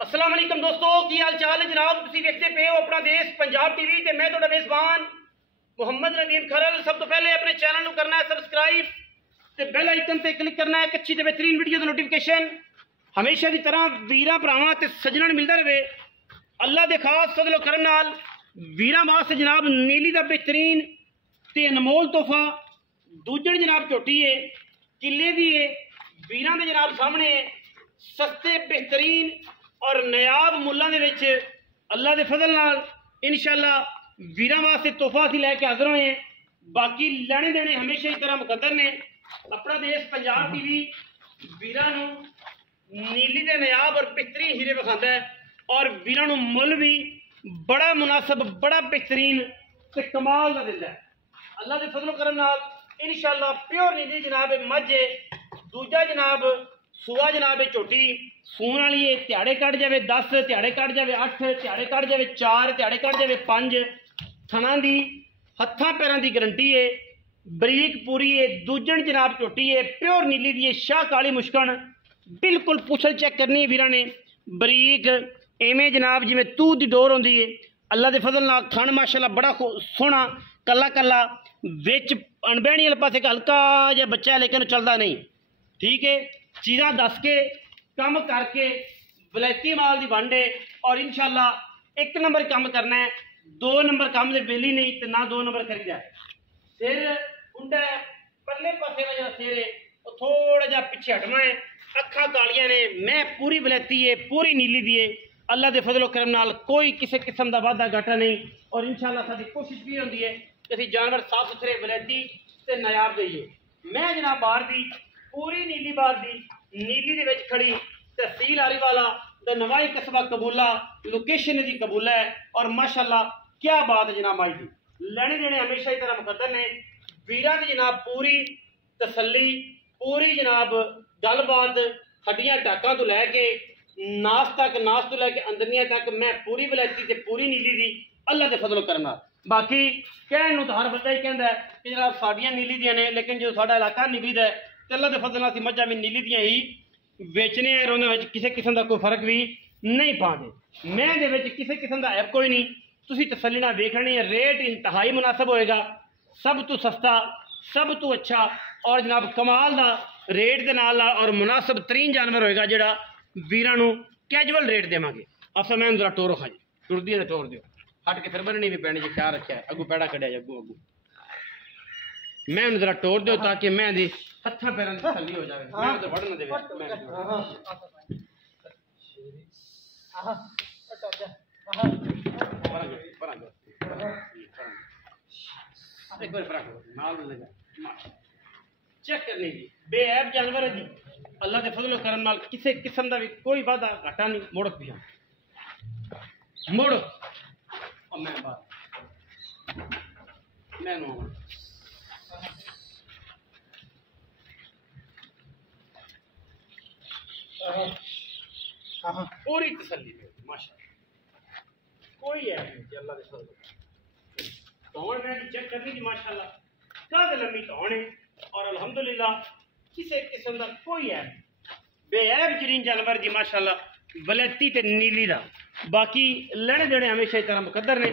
अस्सलाम वालेकुम दोस्तों, की हाल चाल है जनाब। तुसीं देखते पे हो अपना देश पंजाब टीवी ते मैं तुहाडा मेज़बान मुहम्मद नदीम खरल। सब तो पहले अपने चैनल नूं करना है सबसक्राइब ते बेल आइकन ते क्लिक करना है एक अच्छी ते बेहतरीन वीडियो दी नोटिफिकेशन हमेशा की तरह वीरां भरावां ते सज्जणां नूं मिलदा रहे। अल्लाह दे खास फजलो करम नाल वीरां वास्ते जनाब नीली दा बेहतरीन ते अनमोल तोहफा दूजण जनाब झोटी है, किले दी है, वीरां दे जनाब सामने सस्ते बेहतरीन और नायाब मुल्लां दे विच अल्लाह दे फजल नाल इंशाअल्लाह वीरां वास्ते तोहफा असीं लैके हाज़र होए हैं। बाकी लैने देने हमेशा की तरह मुकद्दर ने। अपना देश पंजाब टीवी वीरां नूं नीली दे नायाब और बेहतरीन हीरे विखांदा है और वीरां नूं मुल भी बड़ा मुनासिब बड़ा बेहतरीन ते कमाल दा दिंदा है। अल्लाह दे फजलो करम नाल इंशाअल्लाह प्योर नीली जनाब मझ है। दूजा जनाब सूआ जनाब झोटी सून वाली है, ध्याड़े कट जाए 10, ध्याड़े कट जाए 8, ध्याड़े कट जाए 4, ध्याड़े कट जाए 5। थना की हत्थां पैरां की गारंटी है, बरीक पूरी है। दूजण जनाब झोटी है, प्योर नीली दी है, शाह काली मुश्कन बिल्कुल पुछल चेक करनी है वीरां ने बरीक एवें जनाब जिवें तूत दी डोर होंदी है। अल्लाह दे फजल नाल थन माशाअल्लाह बड़ा सोहना कला कला विच अणबैणी वाले पासे हल्का जिहा बच्चा है लेकिन चलदा नहीं। ठीक है, चीज़ां दस के कम करके वलैती माल की वंड है और इंशाअल्लाह 1 नंबर काम करना है। 2 नंबर काम दे वेली नहीं तो ना 2 नंबर करी जाए। सिर उंडा है, पल्ले पासे का जो सिर है वो थोड़ा जा पिछे हटवा है, अखा कालियां ने, मैं पूरी वलैती है पूरी नीली दी है। अल्लाह के फजलो करम नाल कोई किसी किस्म का वाधा घाटा नहीं और इंशाअल्लाह साडी कोशिश भी होंदी है कि असीं जानवर साफ सुथरे वलैती ते नायाब देइए। मैं जनाब बाहर दी पूरी नीली बार दी नीली दे विच खड़ी तहसील आरीवाला दा नवाई कस्बा कबूला लोकेशन दी कबूला है और माशाअल्लाह क्या बात है जनाब। माई दी लैने देने हमेशा की तरह मुकद्दर ने। वीरां दी जनाब पूरी तसल्ली पूरी जनाब गलबात हड्डियां टाकां तो लैके नास तक नास तो लैके अंदरनियां तक मैं पूरी वलैती ते पूरी नीली दी अल्लाह दे फजलो करम नाल। बाकी कहण नूं तां हर बंदा ही कहंदा है कि जनाब साडियां नीली दियां ने, लेकिन जो साडा इलाका नीली दा है ते अल्लाह दे फजल नाल असीं मझां भी नीली दियां ही बेचने और उन्हां विच किसी किस्म का कोई फर्क भी नहीं पाउंदे। मैं दे विच किसी किस्म का ऐप कोई नहीं, तुसीं तसल्ली नाल वेख लैणी है। रेट इंतहाई मुनासिब होएगा, सब तो सस्ता सब तो अच्छा और जनाब कमाल दा रेट दे नाल और मुनासिब तरीन जानवर होएगा जिहड़ा वीरां नूं कैजुअल रेट देवांगे। अफसर मैं जरा टोरो खा जी टुरदी है टोर दिओ, हट के फिर बननी भी पैनी जी, ख्याल रखिया अगू पैड़ा कढ़िया अगू अगू मैं उन्हें जरा टोर दो ताकि मैं दी हत्थां पैरां दी तसल्ली हो जाए। मैं तो वड़ ना देवे एक बार फराक नाल लगा चेक करनी जी बेऐब जानवर है जी। अल्लाह के फजलो करम नाल किसी किस्म का भी कोई वादा घाटा नहीं। मुड़ पिया मुड़ और मैं बात मैं पूरी तसल्ली माशाअल्लाह कोई है नहीं। अल्लाह के फजल तौण मैं चेक करनी जी माशाअल्लाह कद लम्बी तौण है और अल्हम्दुलिल्लाह किसी किस्म का कोई है बेऐब जरीन जानवर जी माशाअल्लाह वलैती ते नीली दा। बाकी लेने देने हमेशा तरह मुकद्दर ने।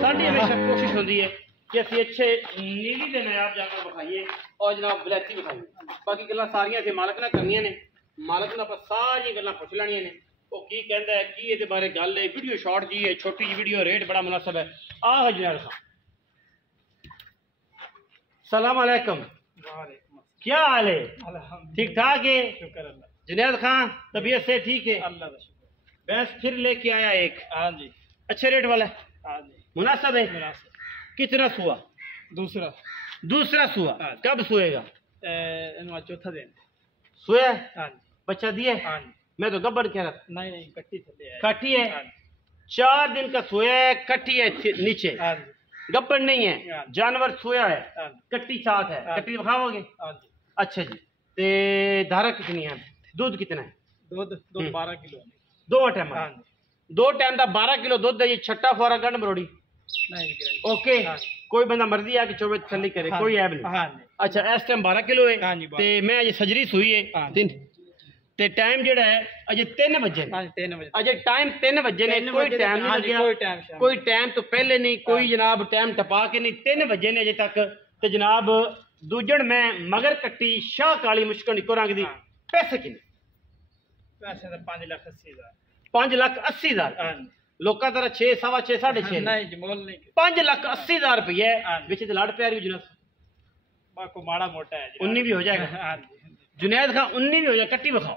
साडी हमेशा कोशिश होती है कि असीं अच्छे नीली दे नायाब जानवर विखाइए और जनाब वलैती विखाइए। बाकी गल्लां सारियां असीं मालक नाल करनियां ने, मालक नाल आपां सारियां गल्लां पुछ लैणियां ने। वो की कहंदा है की इहदे बारे गल है। वीडियो शॉर्ट जी है, छोटी जी वीडियो, रेट बड़ा मुनासिब है। आ जुनैद खान सलाम अलैकुम, क्या हाल है? ठीक ठाक है, शुक्र अल्लाह। जुनैद खान तबीयत से ठीक है? अल्लाह का शुक्र। भैंस फिर लेके आया एक? हाँ जी। अच्छे रेट वाला है? हाँ जी। मुनासिब है? मुनासिब। कितना सुआ? दूसरा। दूसरा सुआ? कब सुएगा? चौथा दिन सोया। हाँ जी। बच्चा दिए? हाँ जी। मैं तो गब्बर कह रहा। नहीं नहीं कट्टी थले कट्टी है। हाँ 4 दिन का सोया है, कट्टी है नीचे। हाँ जी। गब्बर नहीं है, जानवर सोया है, कट्टी साथ है। कट्टी दिखाओगे? हाँ जी। अच्छा जी। ते धारा कितनी है? दूध कितना है? दूध 12 किलो। 2 टाइम? हाँ जी। 2 टाइम का 12 किलो दूध है। ये छट्टा फुआरा गंढ बरोड़ी नहीं। ओके। कोई बंदा मर्जी आके 24 तसल्ली करे, कोई ऐब नहीं। अच्छा इस टाइम 12 किलो है ते मैं ये सजरी सुई है ਤੇ ਟਾਈਮ ਜਿਹੜਾ ਹੈ ਅਜੇ 3 ਵਜੇ ਨੇ। 3 ਵਜੇ ਅਜੇ ਟਾਈਮ 3 ਵਜੇ ਨੇ, ਕੋਈ ਟਾਈਮ ਨਹੀਂ ਲੱਗਿਆ, ਕੋਈ ਟਾਈਮ ਤੋਂ ਪਹਿਲੇ ਨਹੀਂ, ਕੋਈ ਜਨਾਬ ਟਾਈਮ ਟਪਾ ਕੇ ਨਹੀਂ। 3 ਵਜੇ ਨੇ ਅਜੇ ਤੱਕ। ਤੇ ਜਨਾਬ ਦੂਜਣ ਮੈਂ ਮਗਰ ਕੱਟੀ ਸ਼ਾਹ ਕਾਲੀ ਮੁਸ਼ਕਲ ਨਿਕੋ ਰੰਗ ਦੀ। ਪੈਸੇ ਕਿੰਨੇ? ਪੈਸੇ ਤਾਂ 5,80,000। 5,80,000 ਲੋਕਾਂ ਤਰ੍ਹਾਂ 6 6.5 6.5 ਨਹੀਂ ਜਮੋਲ ਨਹੀਂ। 5,80,000 ਰੁਪਏ ਵਿੱਚ ਤੇ ਲੜ ਪਿਆਰ ਵੀ ਜਨਾਬ ਬਾਕੋ ਮਾੜਾ ਮੋਟਾ ਹੈ 19 ਵੀ ਹੋ ਜਾਏਗਾ। जुनैद खां 19 भी हो जाए। कट्टी विखाओ।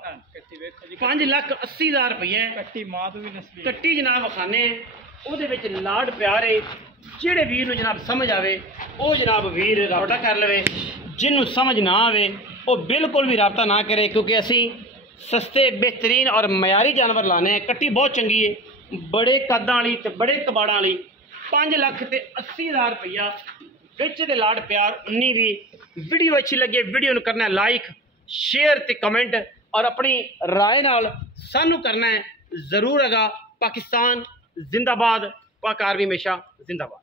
5,80,000 रुपये कट्टी मां तो भी नस्ली कट्टी जनाब खाने ਉਹਦੇ ਵਿੱਚ ਲਾਡ ਪਿਆਰੇ। ਜਿਹੜੇ ਵੀਰ ਨੂੰ ਜਨਾਬ ਸਮਝ ਆਵੇ ਉਹ ਜਨਾਬ ਵੀਰ ਰਾਬਤਾ ਕਰ ਲਵੇ, ਜਿਹਨੂੰ ਸਮਝ ਨਾ ਆਵੇ ਉਹ ਬਿਲਕੁਲ ਵੀ ਰਾਬਤਾ ਨਾ ਕਰੇ, ਕਿਉਂਕਿ ਅਸੀਂ ਸਸਤੇ ਬਿਹਤਰੀਨ ਔਰ ਮਿਆਰੀ ਜਾਨਵਰ ਲਾਣੇ हैं। कट्टी बहुत चंगी है, बड़े कद्दां वाली ते बड़े कबाड़ां वाली। 5,80,000 रुपया विच दे लाड प्यार 19 भी। वीडियो अच्छी लगे वीडियो नूं करना है लाइक शेयर ते कमेंट और अपनी राय नाल सानू करना है जरूर। अगा पाकिस्तान जिंदाबाद, पाक आर्मी हमेशा जिंदाबाद।